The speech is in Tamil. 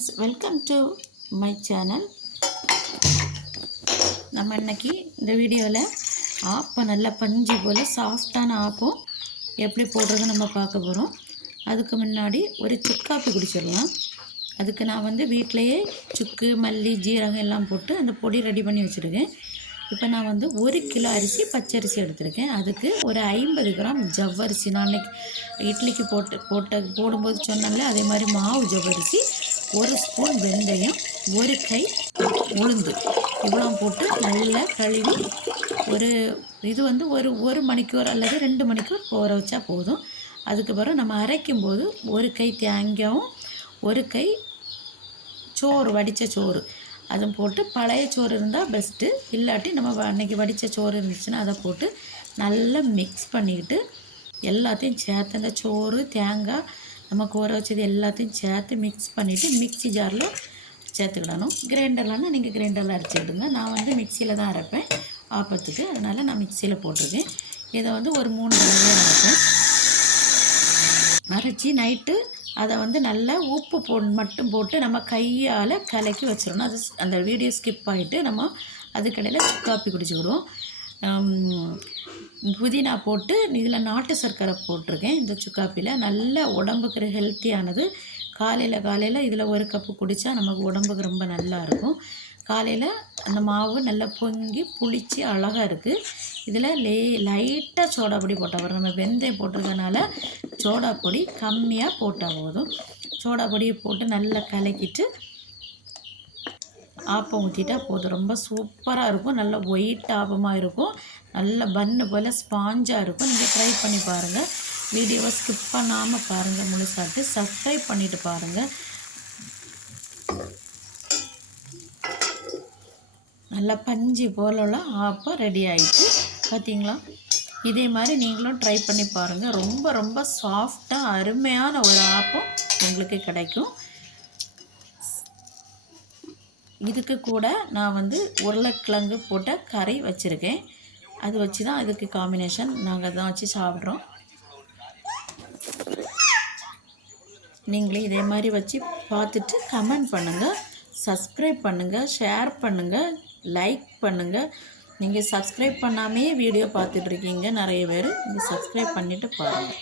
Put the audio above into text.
Friends, welcome to my channel. நம்ம இன்னைக்கு இந்த வீடியோவில் ஆப்பம் நல்லா பஞ்சு போல் சாஃப்டான ஆப்பம் எப்படி போடுறது நம்ம பார்க்க போகிறோம். அதுக்கு முன்னாடி ஒரு சுக்காப்பி குடிச்சிடலாம். அதுக்கு நான் வீட்டிலையே சுக்கு, மல்லி, ஜீரகம் எல்லாம் போட்டு அந்த பொடி ரெடி பண்ணி வச்சுருக்கேன். இப்போ நான் 1 கிலோ அரிசி, பச்சரிசி எடுத்திருக்கேன். அதுக்கு ஒரு 50 கிராம் ஜவ்வரிசி, நான் அன்றைக்கி இட்லிக்கு போடும்போது சொன்னாலே அதே மாதிரி மாவு ஜவ்வரிசி, 1 ஸ்பூன் வெந்தயம், 1 கை உளுந்து, இவ்வளோ போட்டு நல்லா கழுவி இது ஒரு மணிக்கூர் அல்லது 2 மணிக்கூர் ஊற வச்சா போதும். அதுக்கப்புறம் நம்ம அரைக்கும்போது 1 கை தேங்காயும் 1 கை சோறு, வடித்த சோறு அதுவும் போட்டு, பழைய சோறு இருந்தால் பெஸ்ட்டு, இல்லாட்டி நம்ம அன்றைக்கி வடித்த சோறு இருந்துச்சுன்னா அதை போட்டு நல்லா மிக்ஸ் பண்ணிக்கிட்டு எல்லாத்தையும் சேர்த்து, அந்த சோறு, தேங்காய், நமக்கு ஊற வச்சது எல்லாத்தையும் சேர்த்து மிக்ஸ் பண்ணிவிட்டு மிக்ஸி ஜாரில் சேர்த்துக்கிடணும். கிரைண்டர்லான்னா நீங்கள் கிரைண்டரில் அரைச்சிடுங்க. நான் மிக்சியில் தான் அரைப்பேன் ஆப்பத்துக்கு, அதனால் நான் மிக்சியில் போட்டிருக்கேன். இதை ஒரு 3 தடவை அரைப்பேன். அரைச்சி நைட்டு அதை நல்லா உப்பு மட்டும் போட்டு நம்ம கையால் கலக்கி வச்சிடணும். அது அந்த வீடியோ ஸ்கிப் ஆகிட்டு நம்ம அதுக்கடையில் சுக்காப்பி குடிச்சுக்கிடுவோம். புதினா போட்டு இதில் நாட்டு சர்க்கரை போட்டிருக்கேன். இந்த சுக்காப்பியில் நல்ல உடம்புக்கு ஹெல்த்தியானது. காலையில் இதில் 1 கப்பு குடித்தா நமக்கு உடம்புக்கு ரொம்ப நல்லா இருக்கும். காலையில் அந்த மாவு நல்லா பொங்கி புளிச்சு அழகாக இருக்குது. இதில் லைட்டாக சோடா பொடி போட்டால் வரும். நம்ம வெந்தயம் போட்டிருக்கனால சோடா பொடி கம்மியாக போட்டால் போதும். சோடா பொடியை போட்டு நல்லா கலக்கிட்டு ஆப்பம் ஊற்றிட்டா போதும். ரொம்ப சூப்பராக இருக்கும். நல்ல ஒயிட் ஆப்பமாக இருக்கும். நல்ல பன்னு போல் ஸ்பாஞ்சாக இருக்கும். நீங்கள் ட்ரை பண்ணி பாருங்கள். வீடியோவை ஸ்கிப் பண்ணாமல் பாருங்கள். முழுசாட்டு சப்ஸ்கிரைப் பண்ணிவிட்டு பாருங்கள். நல்லா பஞ்சு போல ஆப்பம் ரெடி ஆகிட்டு பார்த்தீங்களா. இதே மாதிரி நீங்களும் ட்ரை பண்ணி பாருங்கள். ரொம்ப ரொம்ப சாஃப்டாக அருமையான ஒரு ஆப்பம் உங்களுக்கு கிடைக்கும். இதுக்கு கூட நான் உருளைக்கிழங்கு போட்ட கறி வச்சுருக்கேன். அது வச்சு தான் இதுக்கு காம்பினேஷன். நாங்கள் தான் வச்சு சாப்பிட்றோம். நீங்களே இதே மாதிரி வச்சு பார்த்துட்டு கமெண்ட் பண்ணுங்கள், சப்ஸ்கிரைப் பண்ணுங்கள், ஷேர் பண்ணுங்கள், லைக் பண்ணுங்கள். நீங்கள் சப்ஸ்கிரைப் பண்ணாமே வீடியோ பார்த்துட்ருக்கீங்க நிறைய பேர். நீங்கள் சப்ஸ்கிரைப் பண்ணிவிட்டு பாருங்கள்.